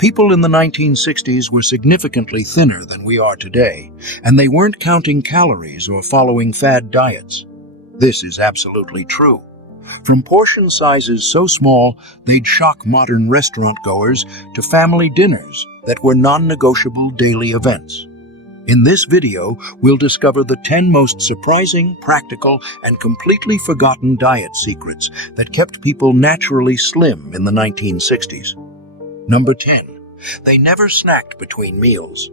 People in the 1960s were significantly thinner than we are today, and they weren't counting calories or following fad diets. This is absolutely true. From portion sizes so small they'd shock modern restaurant goers to family dinners that were non-negotiable daily events. In this video, we'll discover the 10 most surprising, practical, and completely forgotten diet secrets that kept people naturally slim in the 1960s. Number 10. They never snacked between meals.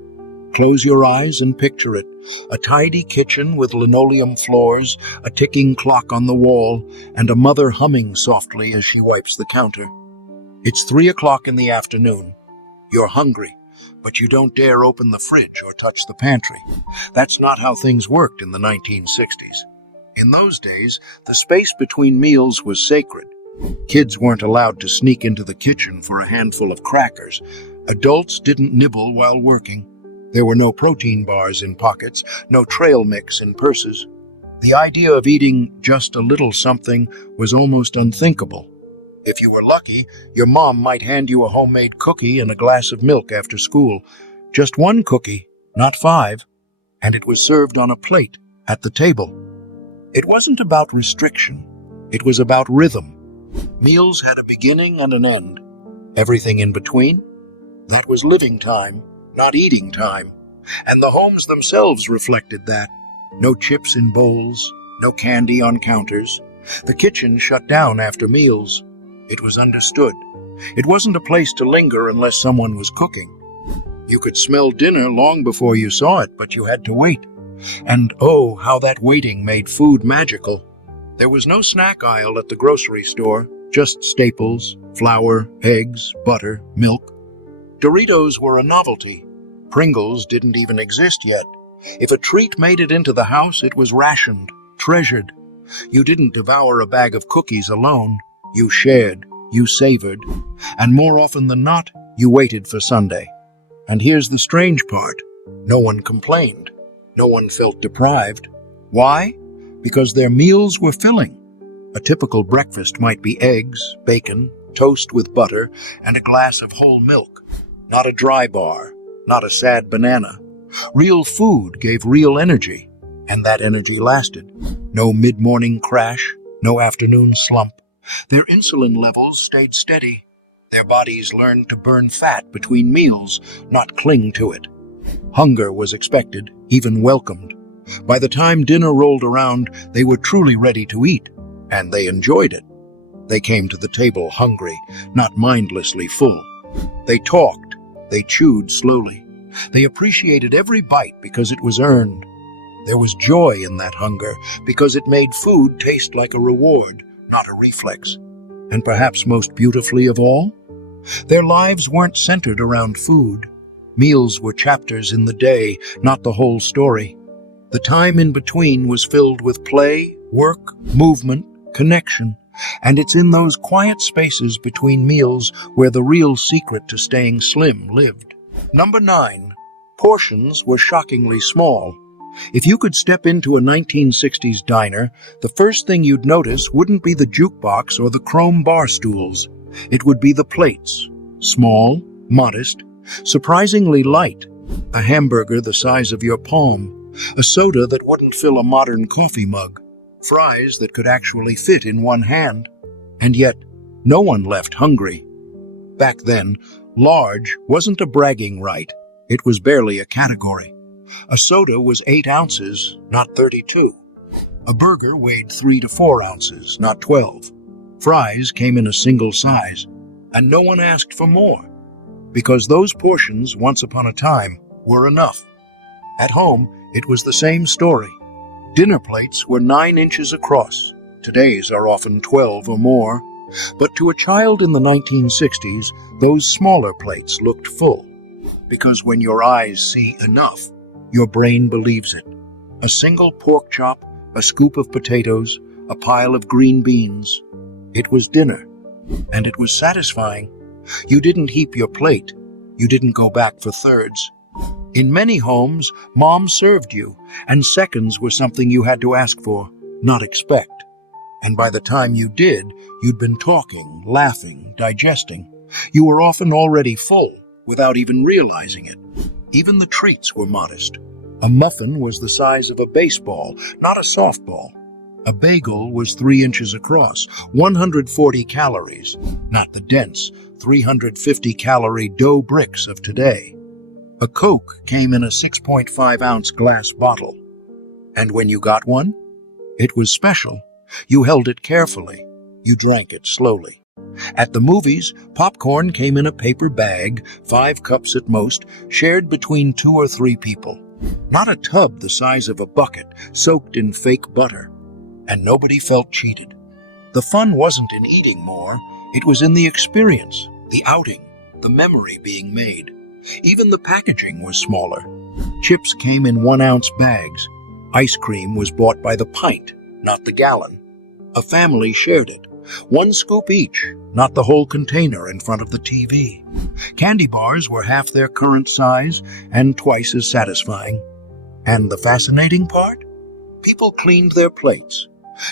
Close your eyes and picture it. A tidy kitchen with linoleum floors, a ticking clock on the wall, and a mother humming softly as she wipes the counter. It's 3 o'clock in the afternoon. You're hungry, but you don't dare open the fridge or touch the pantry. That's not how things worked in the 1960s. In those days, the space between meals was sacred. Kids weren't allowed to sneak into the kitchen for a handful of crackers. Adults didn't nibble while working. There were no protein bars in pockets, no trail mix in purses. The idea of eating just a little something was almost unthinkable. If you were lucky, your mom might hand you a homemade cookie and a glass of milk after school. Just one cookie, not 5, and it was served on a plate at the table. It wasn't about restriction. It was about rhythm. Meals had a beginning and an end. Everything in between? That was living time, not eating time. And the homes themselves reflected that. No chips in bowls, no candy on counters. The kitchen shut down after meals. It was understood. It wasn't a place to linger unless someone was cooking. You could smell dinner long before you saw it, but you had to wait. And oh, how that waiting made food magical. There was no snack aisle at the grocery store, just staples, flour, eggs, butter, milk. Doritos were a novelty. Pringles didn't even exist yet. If a treat made it into the house, it was rationed, treasured. You didn't devour a bag of cookies alone. You shared, you savored, and more often than not, you waited for Sunday. And here's the strange part. No one complained. No one felt deprived. Why? Because their meals were filling. A typical breakfast might be eggs, bacon, toast with butter, and a glass of whole milk. Not a dry bar, not a sad banana. Real food gave real energy, and that energy lasted. No mid-morning crash, no afternoon slump. Their insulin levels stayed steady. Their bodies learned to burn fat between meals, not cling to it. Hunger was expected, even welcomed. By the time dinner rolled around, they were truly ready to eat, and they enjoyed it. They came to the table hungry, not mindlessly full. They talked, they chewed slowly. They appreciated every bite because it was earned. There was joy in that hunger because it made food taste like a reward, not a reflex. And perhaps most beautifully of all, their lives weren't centered around food. Meals were chapters in the day, not the whole story. The time in between was filled with play, work, movement, connection, and it's in those quiet spaces between meals where the real secret to staying slim lived. Number 9. Portions were shockingly small. If you could step into a 1960s diner, the first thing you'd notice wouldn't be the jukebox or the chrome bar stools. It would be the plates. Small, modest, surprisingly light. A hamburger the size of your palm. A soda that wouldn't fill a modern coffee mug. Fries that could actually fit in one hand. And yet, no one left hungry. Back then, large wasn't a bragging right. It was barely a category. A soda was 8 ounces, not 32. A burger weighed 3 to 4 ounces, not 12. Fries came in a single size, and no one asked for more, because those portions, once upon a time, were enough. At home, it was the same story. Dinner plates were 9 inches across. Today's are often 12 or more. But to a child in the 1960s, those smaller plates looked full. Because when your eyes see enough, your brain believes it. A single pork chop, a scoop of potatoes, a pile of green beans. It was dinner, and it was satisfying. You didn't heap your plate. You didn't go back for thirds. In many homes, mom served you, and seconds were something you had to ask for, not expect. And by the time you did, you'd been talking, laughing, digesting. You were often already full, without even realizing it. Even the treats were modest. A muffin was the size of a baseball, not a softball. A bagel was 3 inches across, 140 calories, not the dense 350-calorie dough bricks of today. A Coke came in a 6.5-ounce glass bottle. And when you got one, it was special. You held it carefully. You drank it slowly. At the movies, popcorn came in a paper bag, 5 cups at most, shared between 2 or 3 people. Not a tub the size of a bucket, soaked in fake butter. And nobody felt cheated. The fun wasn't in eating more, it was in the experience, the outing, the memory being made. Even the packaging was smaller. Chips came in 1-ounce bags. Ice cream was bought by the pint, not the gallon. A family shared it. 1 scoop each, not the whole container in front of the TV. Candy bars were half their current size and twice as satisfying. And the fascinating part? People cleaned their plates.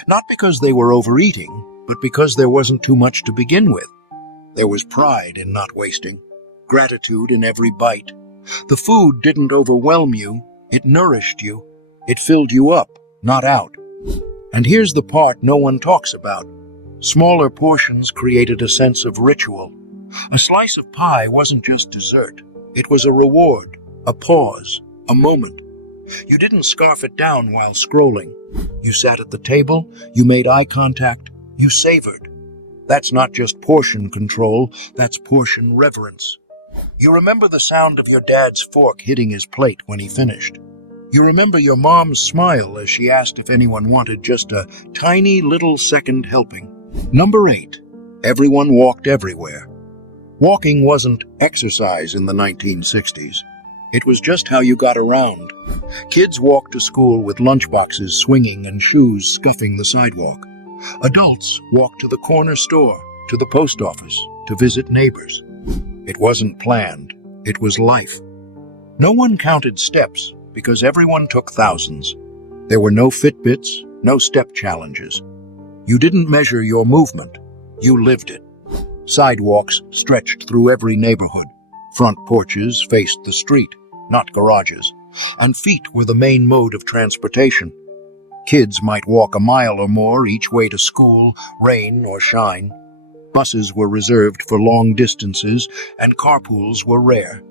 Not because they were overeating, but because there wasn't too much to begin with. There was pride in not wasting, gratitude in every bite. The food didn't overwhelm you, it nourished you. It filled you up, not out. And here's the part no one talks about. Smaller portions created a sense of ritual. A slice of pie wasn't just dessert. It was a reward, a pause, a moment. You didn't scarf it down while scrolling. You sat at the table, you made eye contact, you savored. That's not just portion control, that's portion reverence. You remember the sound of your dad's fork hitting his plate when he finished. You remember your mom's smile as she asked if anyone wanted just a tiny little second helping. Number 8. Everyone walked everywhere. Walking wasn't exercise in the 1960s. It was just how you got around. Kids walked to school with lunchboxes swinging and shoes scuffing the sidewalk. Adults walked to the corner store, to the post office, to visit neighbors. It wasn't planned. It was life. No one counted steps because everyone took thousands. There were no Fitbits, no step challenges. You didn't measure your movement. You lived it. Sidewalks stretched through every neighborhood. Front porches faced the street, not garages. And feet were the main mode of transportation. Kids might walk a mile or more each way to school, rain or shine. Buses were reserved for long distances, and carpools were rare.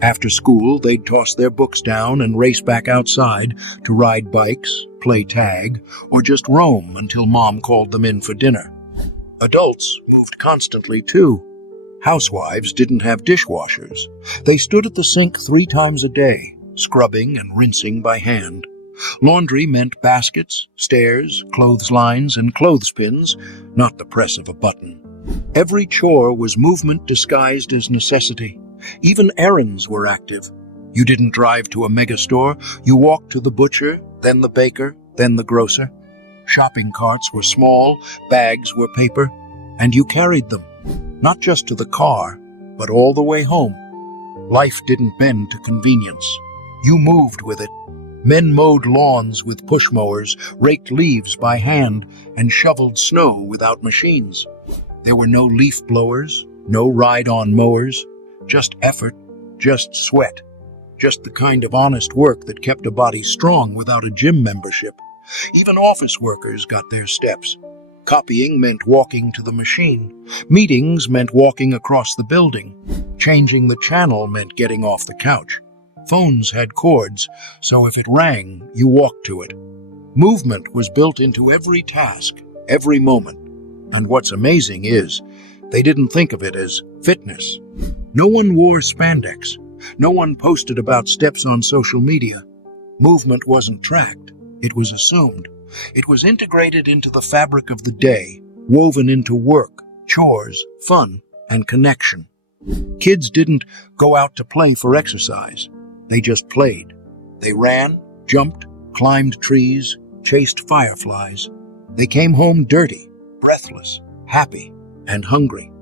After school, they'd toss their books down and race back outside to ride bikes, play tag, or just roam until Mom called them in for dinner. Adults moved constantly, too. Housewives didn't have dishwashers. They stood at the sink 3 times a day, scrubbing and rinsing by hand. Laundry meant baskets, stairs, clotheslines, and clothespins, not the press of a button. Every chore was movement disguised as necessity. Even errands were active. You didn't drive to a megastore. You walked to the butcher, then the baker, then the grocer. Shopping carts were small, bags were paper, and you carried them, not just to the car, but all the way home. Life didn't bend to convenience. You moved with it. Men mowed lawns with push mowers, raked leaves by hand, and shoveled snow without machines. There were no leaf blowers, no ride-on mowers, just effort, just sweat, just the kind of honest work that kept a body strong without a gym membership. Even office workers got their steps. Copying meant walking to the machine. Meetings meant walking across the building. Changing the channel meant getting off the couch. Phones had cords, so if it rang, you walked to it. Movement was built into every task, every moment. And what's amazing is, they didn't think of it as fitness. No one wore spandex. No one posted about steps on social media. Movement wasn't tracked. It was assumed. It was integrated into the fabric of the day, woven into work, chores, fun, and connection. Kids didn't go out to play for exercise. They just played. They ran, jumped, climbed trees, chased fireflies. They came home dirty, breathless, happy, and hungry.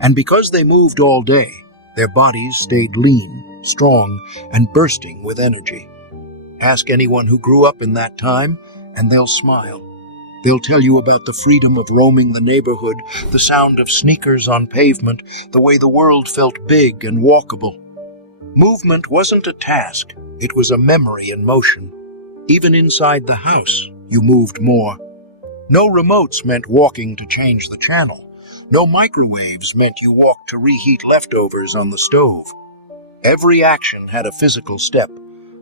And because they moved all day, their bodies stayed lean, strong, and bursting with energy. Ask anyone who grew up in that time, and they'll smile. They'll tell you about the freedom of roaming the neighborhood, the sound of sneakers on pavement, the way the world felt big and walkable. Movement wasn't a task, it was a memory in motion. Even inside the house, you moved more. No remotes meant walking to change the channel. No microwaves meant you walked to reheat leftovers on the stove. Every action had a physical step.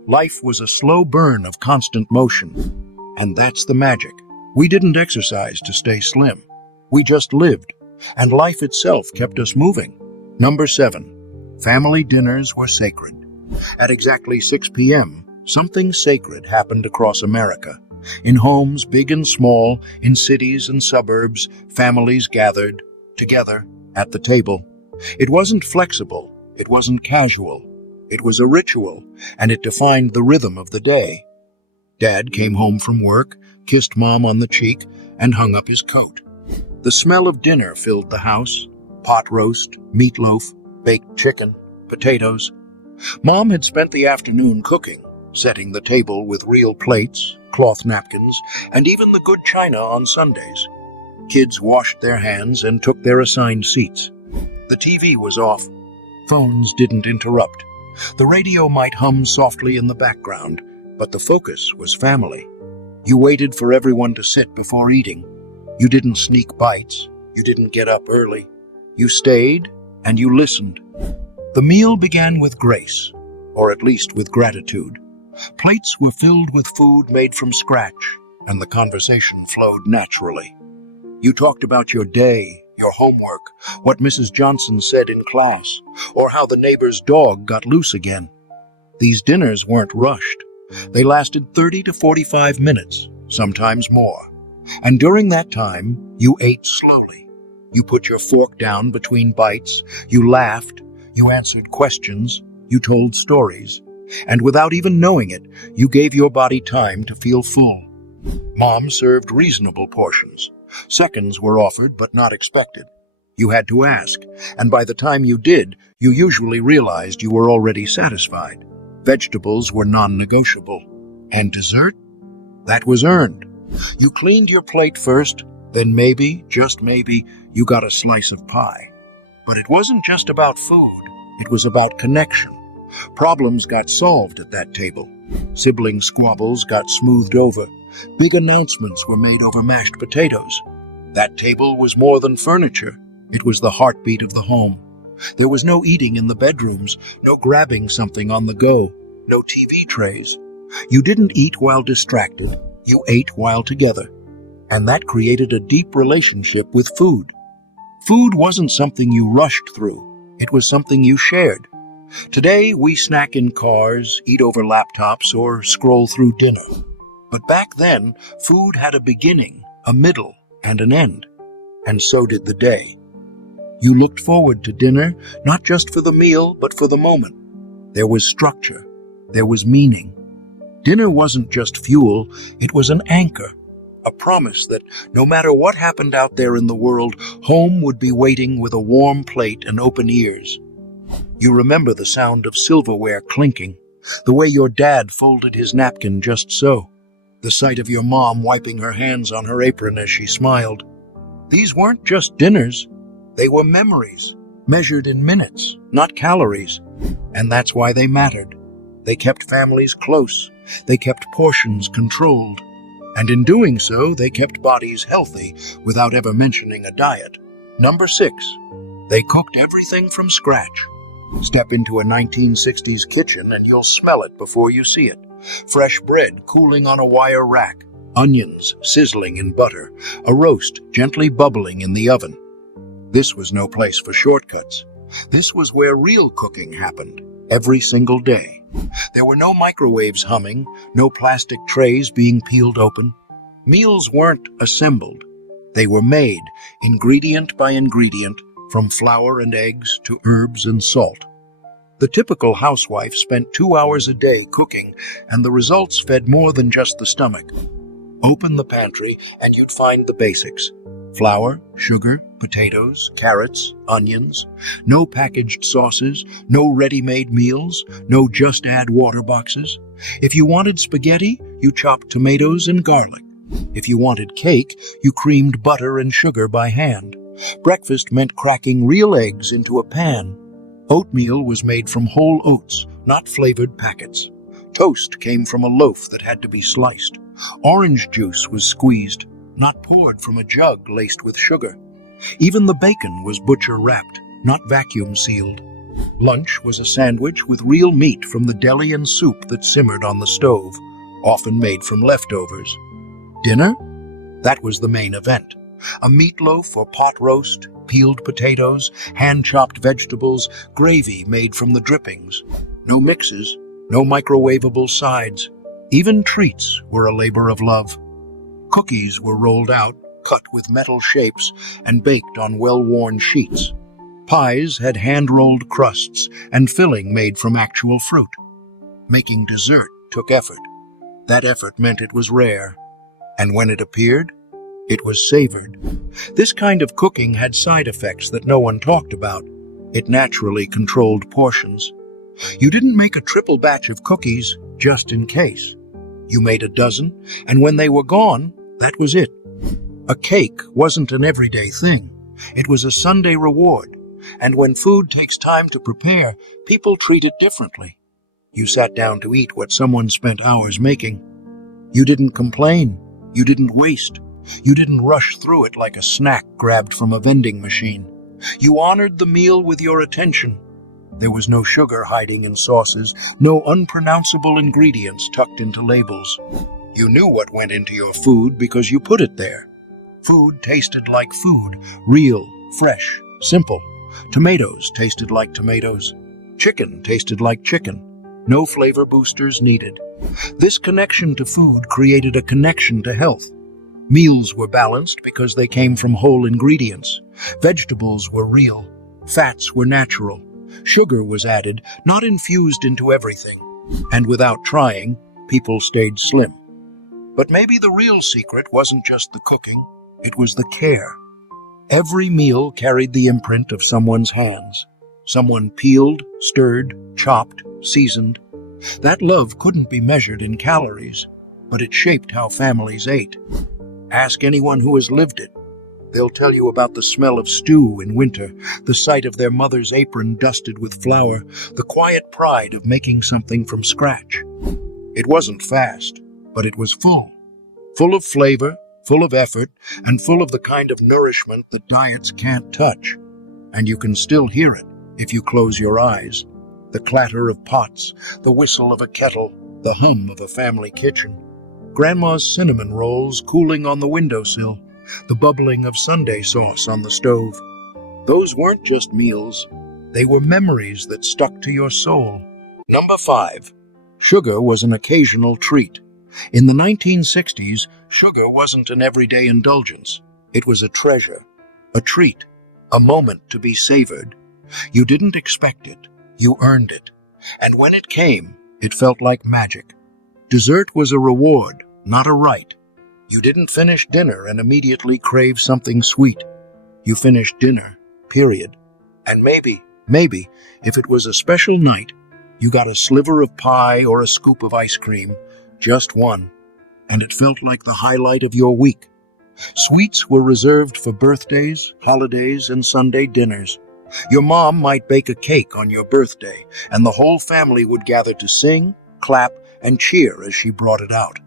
Life was a slow burn of constant motion. And that's the magic. We didn't exercise to stay slim. We just lived, and life itself kept us moving. Number 7. Family dinners were sacred. At exactly 6 p.m., something sacred happened across America. In homes big and small, in cities and suburbs, families gathered together at the table. It wasn't flexible, it wasn't casual. It was a ritual, and it defined the rhythm of the day. Dad came home from work, kissed Mom on the cheek, and hung up his coat. The smell of dinner filled the house: pot roast, meatloaf, baked chicken, potatoes. Mom had spent the afternoon cooking, setting the table with real plates, cloth napkins, and even the good china on Sundays. Kids washed their hands and took their assigned seats. The TV was off. Phones didn't interrupt. The radio might hum softly in the background, but the focus was family. You waited for everyone to sit before eating. You didn't sneak bites. You didn't get up early. You stayed and you listened. The meal began with grace, or at least with gratitude. Plates were filled with food made from scratch, and the conversation flowed naturally. You talked about your day, your homework, what Mrs. Johnson said in class, or how the neighbor's dog got loose again. These dinners weren't rushed. They lasted 30 to 45 minutes, sometimes more. And during that time, you ate slowly. You put your fork down between bites, you laughed, you answered questions, you told stories. And without even knowing it, you gave your body time to feel full. Mom served reasonable portions. Seconds were offered but not expected. You had to ask, and by the time you did, you usually realized you were already satisfied. Vegetables were non-negotiable. And dessert? That was earned. You cleaned your plate first, then maybe, just maybe, you got a slice of pie. But it wasn't just about food, it was about connection. Problems got solved at that table. Sibling squabbles got smoothed over. Big announcements were made over mashed potatoes. That table was more than furniture. It was the heartbeat of the home. There was no eating in the bedrooms, no grabbing something on the go, no TV trays. You didn't eat while distracted. You ate while together. And that created a deep relationship with food. Food wasn't something you rushed through. It was something you shared. Today, we snack in cars, eat over laptops, or scroll through dinner. But back then, food had a beginning, a middle, and an end. And so did the day. You looked forward to dinner, not just for the meal, but for the moment. There was structure. There was meaning. Dinner wasn't just fuel, it was an anchor. A promise that no matter what happened out there in the world, home would be waiting with a warm plate and open ears. You remember the sound of silverware clinking, the way your dad folded his napkin just so, the sight of your mom wiping her hands on her apron as she smiled. These weren't just dinners, they were memories, measured in minutes, not calories. And that's why they mattered. They kept families close, they kept portions controlled, and in doing so, they kept bodies healthy without ever mentioning a diet. Number 6, they cooked everything from scratch. Step into a 1960s kitchen and you'll smell it before you see it. Fresh bread cooling on a wire rack, onions sizzling in butter, a roast gently bubbling in the oven. This was no place for shortcuts. This was where real cooking happened, every single day. There were no microwaves humming, no plastic trays being peeled open. Meals weren't assembled. They were made, ingredient by ingredient, from flour and eggs to herbs and salt. The typical housewife spent 2 hours a day cooking, and the results fed more than just the stomach. Open the pantry and you'd find the basics. Flour, sugar, potatoes, carrots, onions. No packaged sauces, no ready-made meals, no just-add water boxes. If you wanted spaghetti, you chopped tomatoes and garlic. If you wanted cake, you creamed butter and sugar by hand. Breakfast meant cracking real eggs into a pan. Oatmeal was made from whole oats, not flavored packets. Toast came from a loaf that had to be sliced. Orange juice was squeezed, not poured from a jug laced with sugar. Even the bacon was butcher-wrapped, not vacuum-sealed. Lunch was a sandwich with real meat from the deli and soup that simmered on the stove, often made from leftovers. Dinner? That was the main event. A meatloaf or pot roast, peeled potatoes, hand-chopped vegetables, gravy made from the drippings. No mixes, no microwavable sides. Even treats were a labor of love. Cookies were rolled out, cut with metal shapes, and baked on well-worn sheets. Pies had hand-rolled crusts and filling made from actual fruit. Making dessert took effort. That effort meant it was rare. And when it appeared, it was savored. This kind of cooking had side effects that no one talked about. It naturally controlled portions. You didn't make a triple batch of cookies just in case. You made a dozen, and when they were gone, that was it. A cake wasn't an everyday thing. It was a Sunday reward. And when food takes time to prepare, people treat it differently. You sat down to eat what someone spent hours making. You didn't complain. You didn't waste. You didn't rush through it like a snack grabbed from a vending machine. You honored the meal with your attention. There was no sugar hiding in sauces, no unpronounceable ingredients tucked into labels. You knew what went into your food because you put it there. Food tasted like food, real, fresh, simple. Tomatoes tasted like tomatoes. Chicken tasted like chicken. No flavor boosters needed. This connection to food created a connection to health. Meals were balanced because they came from whole ingredients. Vegetables were real. Fats were natural. Sugar was added, not infused into everything. And without trying, people stayed slim. But maybe the real secret wasn't just the cooking, it was the care. Every meal carried the imprint of someone's hands. Someone peeled, stirred, chopped, seasoned. That love couldn't be measured in calories, but it shaped how families ate. Ask anyone who has lived it. They'll tell you about the smell of stew in winter, the sight of their mother's apron dusted with flour, the quiet pride of making something from scratch. It wasn't fast, but it was full. Full of flavor, full of effort, and full of the kind of nourishment that diets can't touch. And you can still hear it if you close your eyes. The clatter of pots, the whistle of a kettle, the hum of a family kitchen. Grandma's cinnamon rolls cooling on the windowsill, the bubbling of Sunday sauce on the stove. Those weren't just meals. They were memories that stuck to your soul. Number 5. Sugar was an occasional treat. In the 1960s, sugar wasn't an everyday indulgence. It was a treasure, a treat, a moment to be savored. You didn't expect it. You earned it. And when it came, it felt like magic. Dessert was a reward, not a right. You didn't finish dinner and immediately crave something sweet. You finished dinner, period. And maybe, if it was a special night, you got a sliver of pie or a scoop of ice cream, just one, and it felt like the highlight of your week. Sweets were reserved for birthdays, holidays, and Sunday dinners. Your mom might bake a cake on your birthday, and the whole family would gather to sing, clap, and cheer as she brought it out.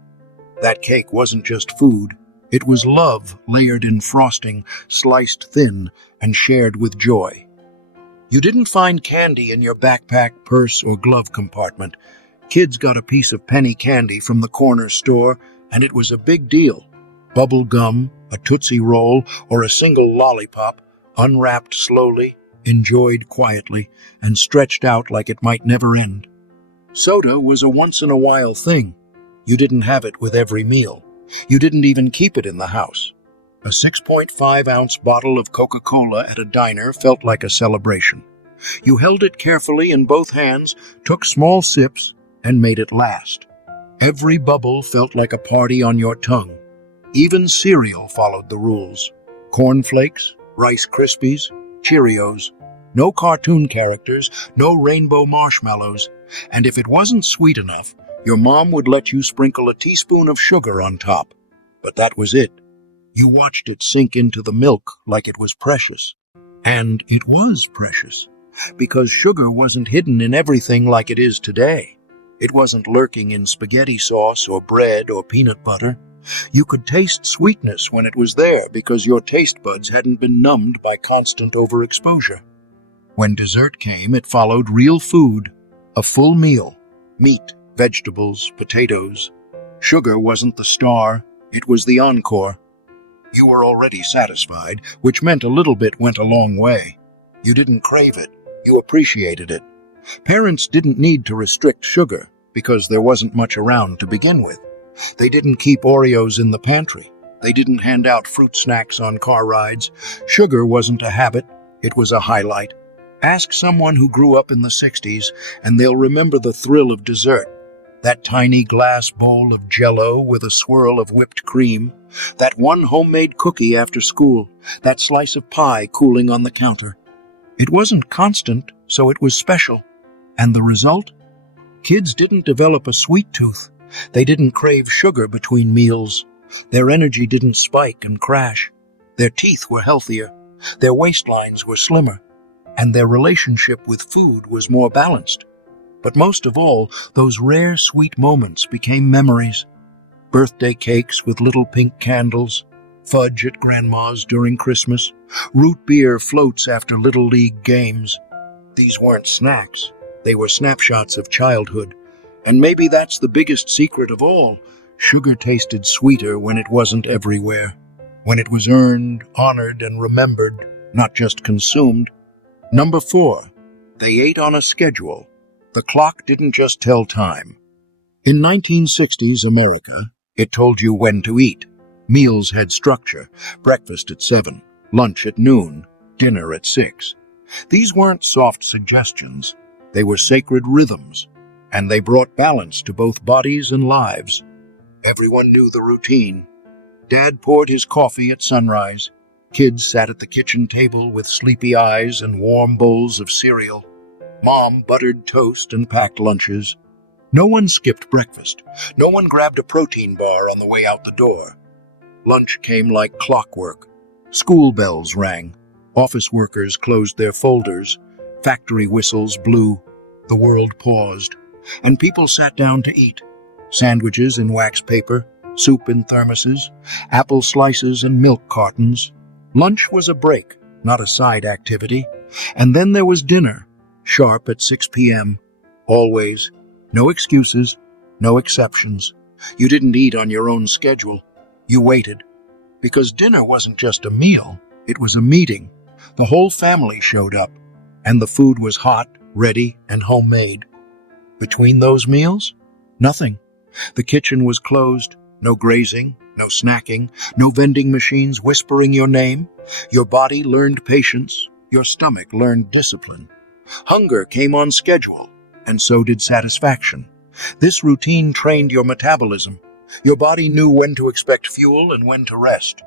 That cake wasn't just food. It was love layered in frosting, sliced thin, and shared with joy. You didn't find candy in your backpack, purse, or glove compartment. Kids got a piece of penny candy from the corner store, and it was a big deal. Bubble gum, a Tootsie Roll, or a single lollipop, unwrapped slowly, enjoyed quietly, and stretched out like it might never end. Soda was a once-in-a-while thing. You didn't have it with every meal. You didn't even keep it in the house. A 6.5-ounce bottle of Coca-Cola at a diner felt like a celebration. You held it carefully in both hands, took small sips, and made it last. Every bubble felt like a party on your tongue. Even cereal followed the rules. Cornflakes, Rice Krispies, Cheerios. No cartoon characters, no rainbow marshmallows. And if it wasn't sweet enough, your mom would let you sprinkle a teaspoon of sugar on top. But that was it. You watched it sink into the milk like it was precious. And it was precious, because sugar wasn't hidden in everything like it is today. It wasn't lurking in spaghetti sauce or bread or peanut butter. You could taste sweetness when it was there because your taste buds hadn't been numbed by constant overexposure. When dessert came, it followed real food, a full meal, meat, vegetables, potatoes. Sugar wasn't the star, it was the encore. You were already satisfied, which meant a little bit went a long way. You didn't crave it, you appreciated it. Parents didn't need to restrict sugar because there wasn't much around to begin with. They didn't keep Oreos in the pantry. They didn't hand out fruit snacks on car rides. Sugar wasn't a habit, it was a highlight. Ask someone who grew up in the 60s and they'll remember the thrill of dessert. That tiny glass bowl of Jell-O with a swirl of whipped cream, that one homemade cookie after school, that slice of pie cooling on the counter. It wasn't constant, so it was special. And the result? Kids didn't develop a sweet tooth. They didn't crave sugar between meals. Their energy didn't spike and crash. Their teeth were healthier. Their waistlines were slimmer. And their relationship with food was more balanced. But most of all, those rare sweet moments became memories. Birthday cakes with little pink candles, fudge at Grandma's during Christmas, root beer floats after Little League games. These weren't snacks. They were snapshots of childhood. And maybe that's the biggest secret of all. Sugar tasted sweeter when it wasn't everywhere. When it was earned, honored, and remembered, not just consumed. Number 4, they ate on a schedule. The clock didn't just tell time. In 1960s America, it told you when to eat. Meals had structure, breakfast at 7, lunch at noon, dinner at 6. These weren't soft suggestions. They were sacred rhythms, and they brought balance to both bodies and lives. Everyone knew the routine. Dad poured his coffee at sunrise. Kids sat at the kitchen table with sleepy eyes and warm bowls of cereal. Mom buttered toast and packed lunches. No one skipped breakfast. No one grabbed a protein bar on the way out the door. Lunch came like clockwork. School bells rang. Office workers closed their folders. Factory whistles blew. The world paused. And people sat down to eat. Sandwiches in wax paper, soup in thermoses, apple slices and milk cartons. Lunch was a break, not a side activity. And then there was dinner, sharp at 6 p.m. Always. No excuses, no exceptions. You didn't eat on your own schedule. You waited. Because dinner wasn't just a meal, it was a meeting. The whole family showed up, and the food was hot, ready, and homemade. Between those meals, nothing. The kitchen was closed, no grazing, no snacking, no vending machines whispering your name. Your body learned patience, your stomach learned discipline. Hunger came on schedule, and so did satisfaction. This routine trained your metabolism. Your body knew when to expect fuel and when to rest.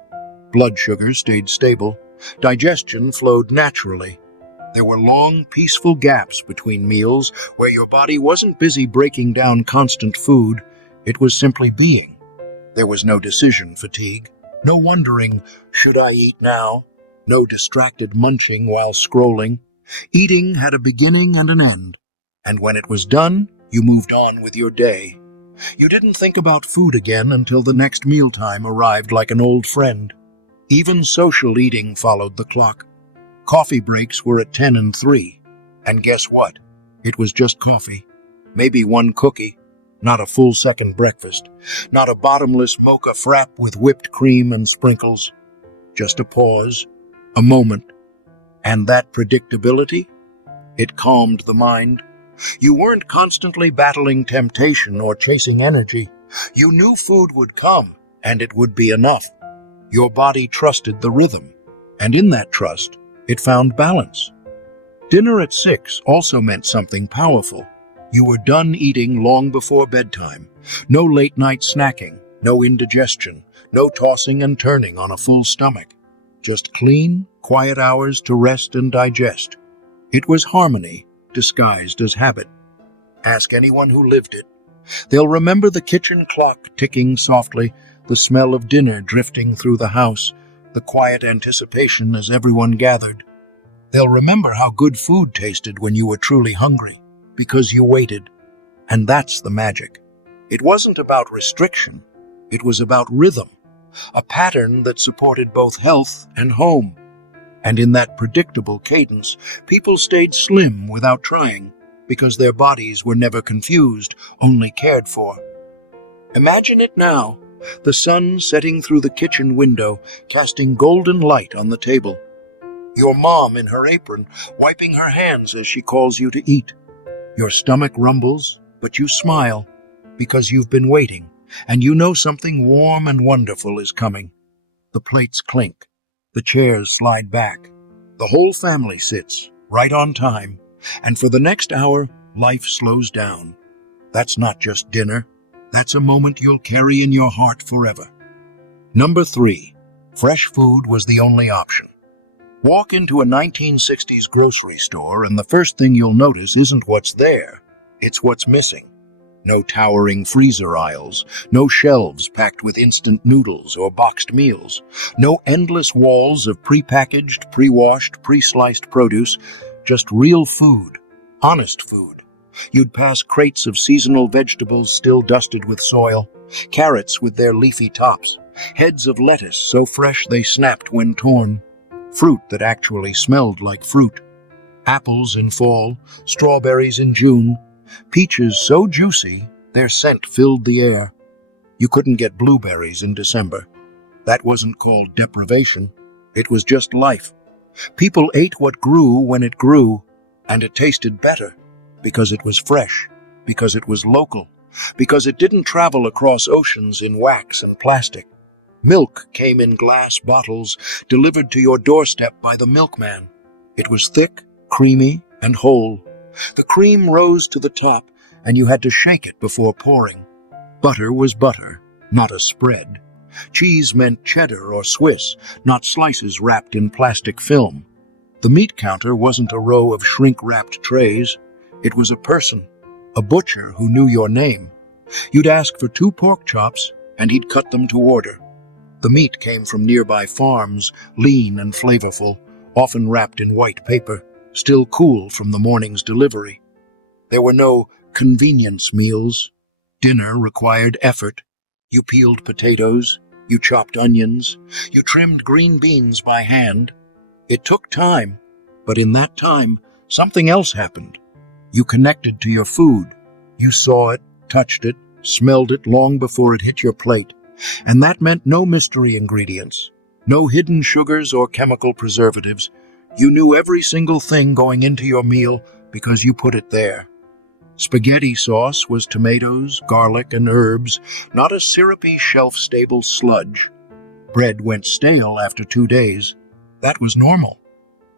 Blood sugar stayed stable. Digestion flowed naturally. There were long, peaceful gaps between meals where your body wasn't busy breaking down constant food. It was simply being. There was no decision fatigue, no wondering, should I eat now? No distracted munching while scrolling. Eating had a beginning and an end, and when it was done, you moved on with your day. You didn't think about food again until the next mealtime arrived like an old friend. Even social eating followed the clock. Coffee breaks were at 10 and 3, and guess what? It was just coffee. Maybe one cookie. Not a full second breakfast. Not a bottomless mocha frap with whipped cream and sprinkles. Just a pause, a moment. And that predictability? It calmed the mind. You weren't constantly battling temptation or chasing energy. You knew food would come, and it would be enough. Your body trusted the rhythm, and in that trust, it found balance. Dinner at 6 also meant something powerful. You were done eating long before bedtime. No late-night snacking, no indigestion, no tossing and turning on a full stomach. Just clean, quiet hours to rest and digest. It was harmony, disguised as habit. Ask anyone who lived it. They'll remember the kitchen clock ticking softly, the smell of dinner drifting through the house, the quiet anticipation as everyone gathered. They'll remember how good food tasted when you were truly hungry, because you waited. And that's the magic. It wasn't about restriction. It was about rhythm, a pattern that supported both health and home. And in that predictable cadence, people stayed slim without trying, because their bodies were never confused, only cared for. Imagine it now, the sun setting through the kitchen window, casting golden light on the table. Your mom in her apron, wiping her hands as she calls you to eat. Your stomach rumbles, but you smile, because you've been waiting, and you know something warm and wonderful is coming. The plates clink, the chairs slide back. The whole family sits, right on time, and for the next hour, life slows down. That's not just dinner. That's a moment you'll carry in your heart forever. Number 3. Fresh food was the only option. Walk into a 1960s grocery store and the first thing you'll notice isn't what's there, it's what's missing. No towering freezer aisles, no shelves packed with instant noodles or boxed meals, no endless walls of prepackaged, pre-washed, pre-sliced produce, just real food, honest food. You'd pass crates of seasonal vegetables still dusted with soil, carrots with their leafy tops, heads of lettuce so fresh they snapped when torn, fruit that actually smelled like fruit, apples in fall, strawberries in June, peaches so juicy their scent filled the air. You couldn't get blueberries in December. That wasn't called deprivation. It was just life. People ate what grew when it grew, and it tasted better. Because it was fresh, because it was local, because it didn't travel across oceans in wax and plastic. Milk came in glass bottles, delivered to your doorstep by the milkman. It was thick, creamy, and whole. The cream rose to the top, and you had to shake it before pouring. Butter was butter, not a spread. Cheese meant cheddar or Swiss, not slices wrapped in plastic film. The meat counter wasn't a row of shrink-wrapped trays. It was a person, a butcher who knew your name. You'd ask for 2 pork chops, and he'd cut them to order. The meat came from nearby farms, lean and flavorful, often wrapped in white paper, still cool from the morning's delivery. There were no convenience meals. Dinner required effort. You peeled potatoes, you chopped onions, you trimmed green beans by hand. It took time, but in that time, something else happened. You connected to your food. You saw it, touched it, smelled it long before it hit your plate. And that meant no mystery ingredients, no hidden sugars or chemical preservatives. You knew every single thing going into your meal because you put it there. Spaghetti sauce was tomatoes, garlic, and herbs, not a syrupy, shelf-stable sludge. Bread went stale after 2 days. That was normal.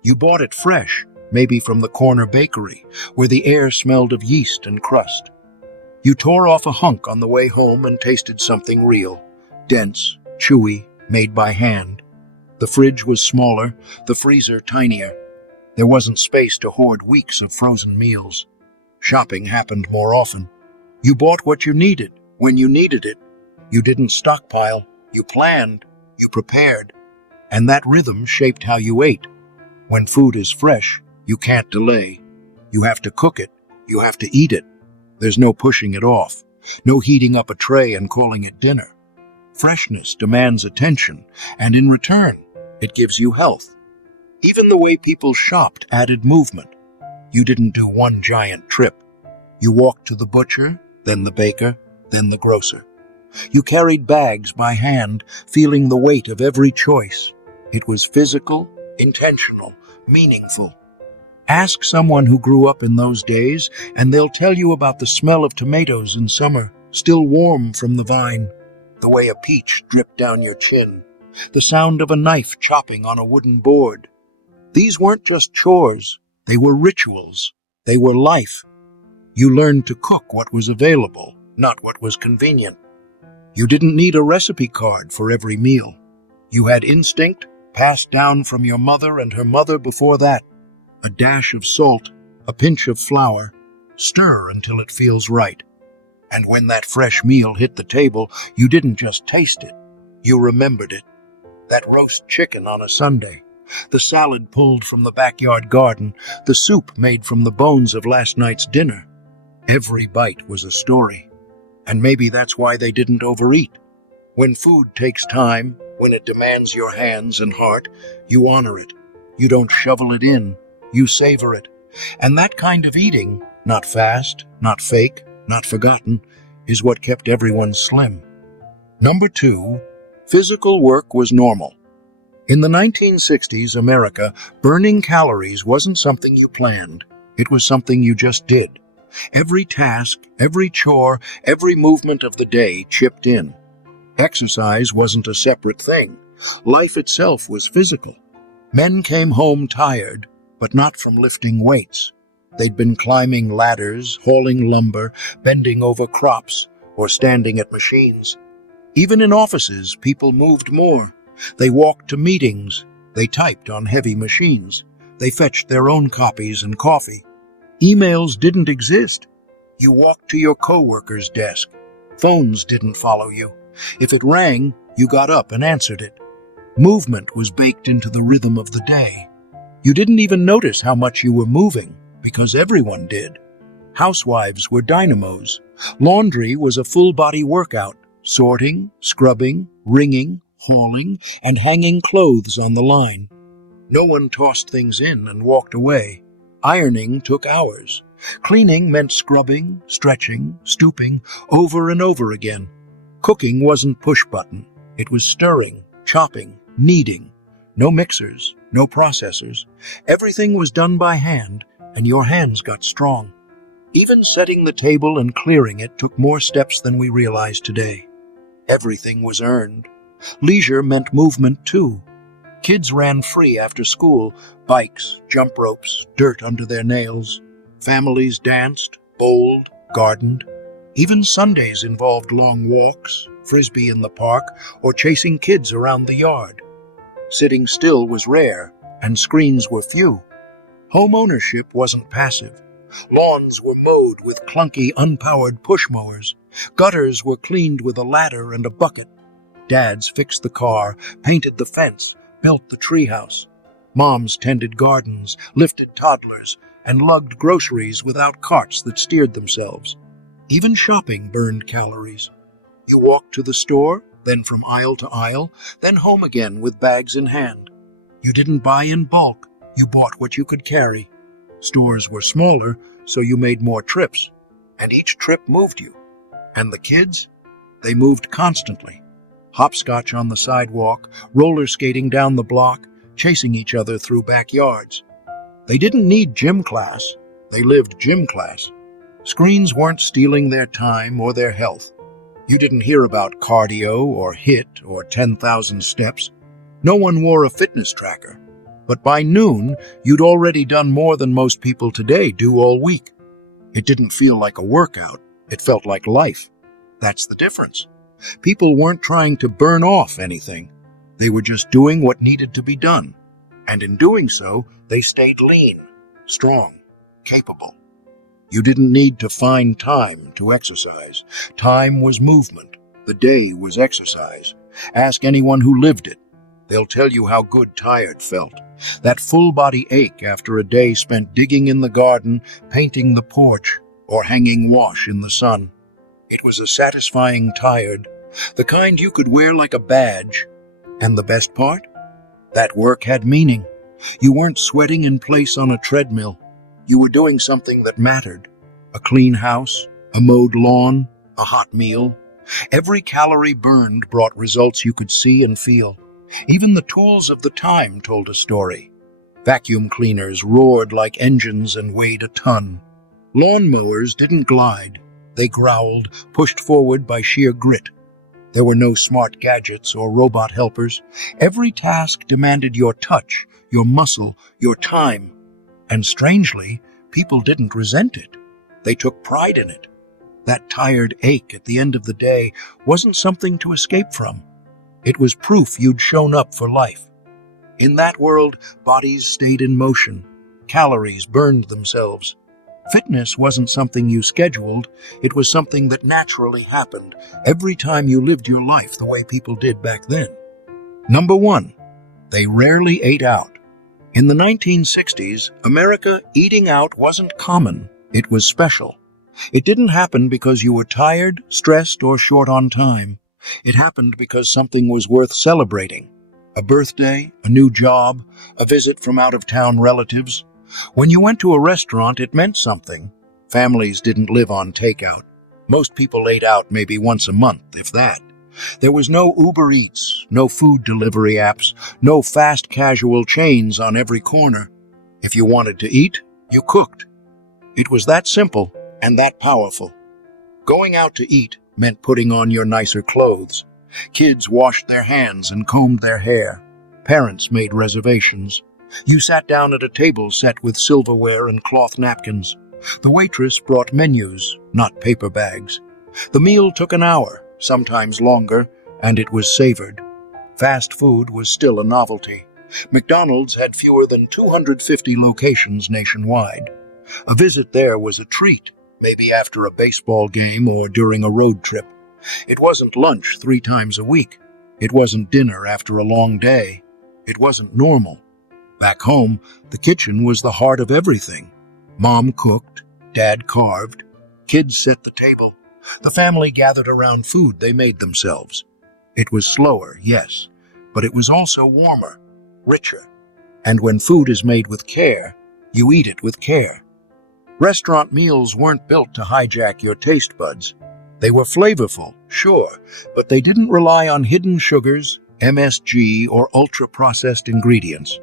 You bought it fresh, maybe from the corner bakery, where the air smelled of yeast and crust. You tore off a hunk on the way home and tasted something real, dense, chewy, made by hand. The fridge was smaller, the freezer tinier. There wasn't space to hoard weeks of frozen meals. Shopping happened more often. You bought what you needed, when you needed it. You didn't stockpile, you planned, you prepared. And that rhythm shaped how you ate. When food is fresh, you can't delay. You have to cook it. You have to eat it. There's no pushing it off. No heating up a tray and calling it dinner. Freshness demands attention, and in return, it gives you health. Even the way people shopped added movement. You didn't do one giant trip. You walked to the butcher, then the baker, then the grocer. You carried bags by hand, feeling the weight of every choice. It was physical, intentional, meaningful. Ask someone who grew up in those days, and they'll tell you about the smell of tomatoes in summer, still warm from the vine, the way a peach dripped down your chin, the sound of a knife chopping on a wooden board. These weren't just chores, they were rituals, they were life. You learned to cook what was available, not what was convenient. You didn't need a recipe card for every meal. You had instinct, passed down from your mother and her mother before that. A dash of salt, a pinch of flour, stir until it feels right. And when that fresh meal hit the table, you didn't just taste it, You remembered it. That roast chicken on a Sunday, the salad pulled from the backyard garden, the soup made from the bones of last night's dinner. Every bite was a story. And maybe that's why they didn't overeat. When food takes time, when it demands your hands and heart, you honor it. You don't shovel it in, you savor it. And that kind of eating, not fast, not fake, not forgotten, is what kept everyone slim. Number 2, physical work was normal. In the 1960s America, burning calories wasn't something you planned. It was something you just did. Every task, every chore, every movement of the day chipped in. Exercise wasn't a separate thing. Life itself was physical. Men came home tired, but not from lifting weights. They'd been climbing ladders, hauling lumber, bending over crops, or standing at machines. Even in offices, people moved more. They walked to meetings. They typed on heavy machines. They fetched their own copies and coffee. Emails didn't exist. You walked to your coworker's desk. Phones didn't follow you. If it rang, you got up and answered it. Movement was baked into the rhythm of the day. You didn't even notice how much you were moving, because everyone did. Housewives were dynamos. Laundry was a full-body workout, sorting, scrubbing, wringing, hauling, and hanging clothes on the line. No one tossed things in and walked away. Ironing took hours. Cleaning meant scrubbing, stretching, stooping, over and over again. Cooking wasn't push-button. It was stirring, chopping, kneading. No mixers, no processors. Everything was done by hand, and your hands got strong. Even setting the table and clearing it took more steps than we realize today. Everything was earned. Leisure meant movement, too. Kids ran free after school, bikes, jump ropes, dirt under their nails. Families danced, bowled, gardened. Even Sundays involved long walks, frisbee in the park, or chasing kids around the yard. Sitting still was rare, and screens were few. Home ownership wasn't passive. Lawns were mowed with clunky, unpowered push mowers. Gutters were cleaned with a ladder and a bucket. Dads fixed the car, painted the fence, built the treehouse. Moms tended gardens, lifted toddlers, and lugged groceries without carts that steered themselves. Even shopping burned calories. You walked to the store, then from aisle to aisle, then home again with bags in hand. You didn't buy in bulk, you bought what you could carry. Stores were smaller, so you made more trips, and each trip moved you. And the kids? They moved constantly. Hopscotch on the sidewalk, roller skating down the block, chasing each other through backyards. They didn't need gym class. They lived gym class. Screens weren't stealing their time or their health. You didn't hear about cardio or HIIT or 10,000 steps. No one wore a fitness tracker. But by noon, you'd already done more than most people today do all week. It didn't feel like a workout. It felt like life. That's the difference. People weren't trying to burn off anything. They were just doing what needed to be done. And in doing so, they stayed lean, strong, capable. You didn't need to find time to exercise. Time was movement. The day was exercise. Ask anyone who lived it. They'll tell you how good tired felt. That full-body ache after a day spent digging in the garden, painting the porch, or hanging wash in the sun. It was a satisfying tired, the kind you could wear like a badge. And the best part? That work had meaning. You weren't sweating in place on a treadmill. You were doing something that mattered. A clean house, a mowed lawn, a hot meal. Every calorie burned brought results you could see and feel. Even the tools of the time told a story. Vacuum cleaners roared like engines and weighed a ton. Lawn mowers didn't glide. They growled, pushed forward by sheer grit. There were no smart gadgets or robot helpers. Every task demanded your touch, your muscle, your time. And strangely, people didn't resent it. They took pride in it. That tired ache at the end of the day wasn't something to escape from. It was proof you'd shown up for life. In that world, bodies stayed in motion. Calories burned themselves. Fitness wasn't something you scheduled, it was something that naturally happened every time you lived your life the way people did back then. Number 1. They rarely ate out. In the 1960s, America, eating out wasn't common, it was special. It didn't happen because you were tired, stressed, or short on time. It happened because something was worth celebrating. A birthday, a new job, a visit from out-of-town relatives. When you went to a restaurant, it meant something. Families didn't live on takeout. Most people ate out maybe once a month, if that. There was no Uber Eats, no food delivery apps, no fast casual chains on every corner. If you wanted to eat, you cooked. It was that simple and that powerful. Going out to eat meant putting on your nicer clothes. Kids washed their hands and combed their hair. Parents made reservations. You sat down at a table set with silverware and cloth napkins. The waitress brought menus, not paper bags. The meal took an hour, sometimes longer, and it was savored. Fast food was still a novelty. McDonald's had fewer than 250 locations nationwide. A visit there was a treat, maybe after a baseball game or during a road trip. It wasn't lunch 3 times a week. It wasn't dinner after a long day. It wasn't normal. Back home, the kitchen was the heart of everything. Mom cooked, Dad carved, kids set the table. The family gathered around food they made themselves. It was slower, yes, but it was also warmer, richer. And when food is made with care, you eat it with care. Restaurant meals weren't built to hijack your taste buds. They were flavorful, sure, but they didn't rely on hidden sugars, MSG, or ultra-processed ingredients.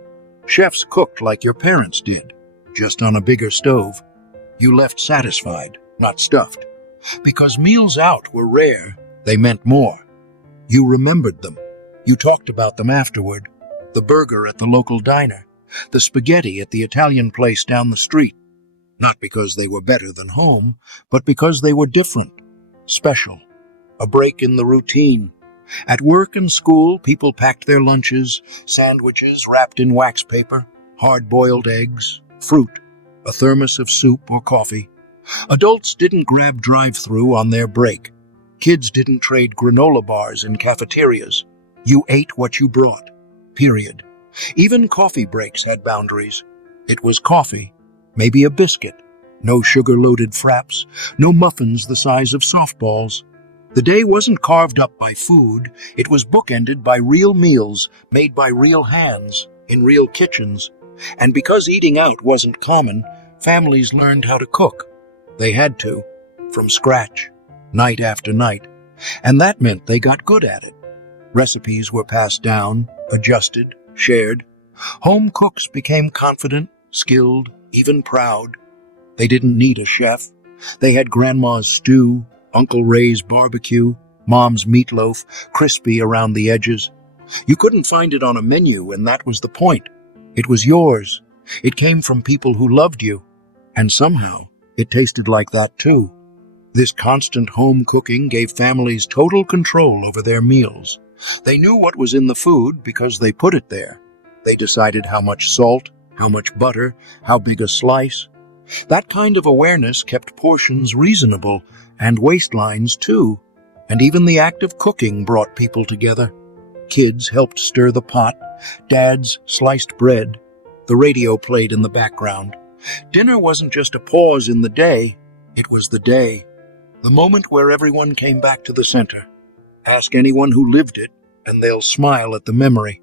Chefs cooked like your parents did, just on a bigger stove. You left satisfied, not stuffed. Because meals out were rare, they meant more. You remembered them. You talked about them afterward. The burger at the local diner, the spaghetti at the Italian place down the street. Not because they were better than home, but because they were different, special. A break in the routine. At work and school, people packed their lunches, sandwiches wrapped in wax paper, hard-boiled eggs, fruit, a thermos of soup or coffee. Adults didn't grab drive-through on their break. Kids didn't trade granola bars in cafeterias. You ate what you brought, period. Even coffee breaks had boundaries. It was coffee, maybe a biscuit, no sugar-loaded fraps, no muffins the size of softballs. The day wasn't carved up by food, it was bookended by real meals made by real hands, in real kitchens. And because eating out wasn't common, families learned how to cook. They had to, from scratch, night after night. And that meant they got good at it. Recipes were passed down, adjusted, shared. Home cooks became confident, skilled, even proud. They didn't need a chef. They had Grandma's stew, Uncle Ray's barbecue, Mom's meatloaf, crispy around the edges. You couldn't find it on a menu, and that was the point. It was yours. It came from people who loved you. And somehow, it tasted like that too. This constant home cooking gave families total control over their meals. They knew what was in the food because they put it there. They decided how much salt, how much butter, how big a slice. That kind of awareness kept portions reasonable, and waistlines too. And even the act of cooking brought people together. Kids helped stir the pot. Dads sliced bread. The radio played in the background. Dinner wasn't just a pause in the day. It was the day. The moment where everyone came back to the center. Ask anyone who lived it, and they'll smile at the memory.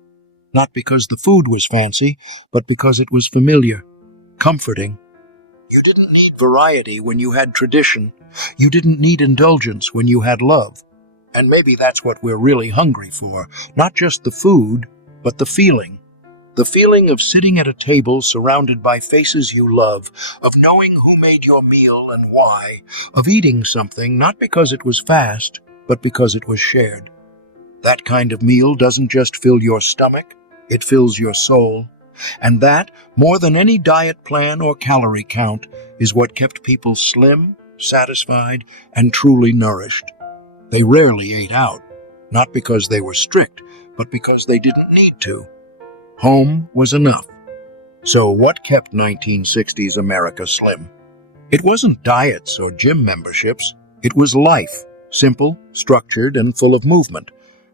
Not because the food was fancy, but because it was familiar, comforting. You didn't need variety when you had tradition. You didn't need indulgence when you had love. And maybe that's what we're really hungry for, not just the food, but the feeling. The feeling of sitting at a table surrounded by faces you love, of knowing who made your meal and why, of eating something not because it was fast, but because it was shared. That kind of meal doesn't just fill your stomach, it fills your soul. And that, more than any diet plan or calorie count, is what kept people slim, satisfied, and truly nourished. They rarely ate out, not because they were strict, but because they didn't need to. Home was enough. So what kept 1960s America slim? It wasn't diets or gym memberships. It was life, simple, structured, and full of movement.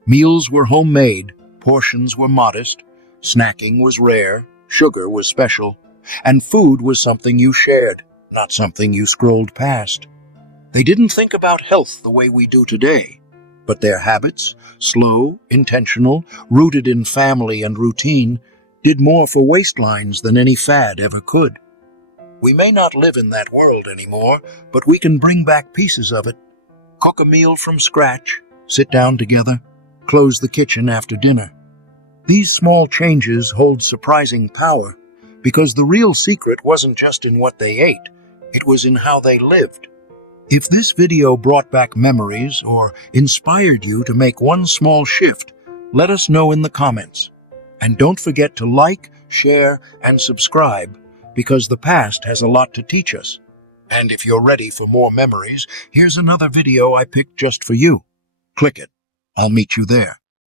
Meals were homemade, portions were modest, snacking was rare, sugar was special, and food was something you shared, not something you scrolled past. They didn't think about health the way we do today, but their habits, slow, intentional, rooted in family and routine, did more for waistlines than any fad ever could. We may not live in that world anymore, but we can bring back pieces of it. Cook a meal from scratch, sit down together, close the kitchen after dinner. These small changes hold surprising power because the real secret wasn't just in what they ate, it was in how they lived. If this video brought back memories or inspired you to make one small shift, let us know in the comments. And don't forget to like, share, and subscribe because the past has a lot to teach us. And if you're ready for more memories, here's another video I picked just for you. Click it. I'll meet you there.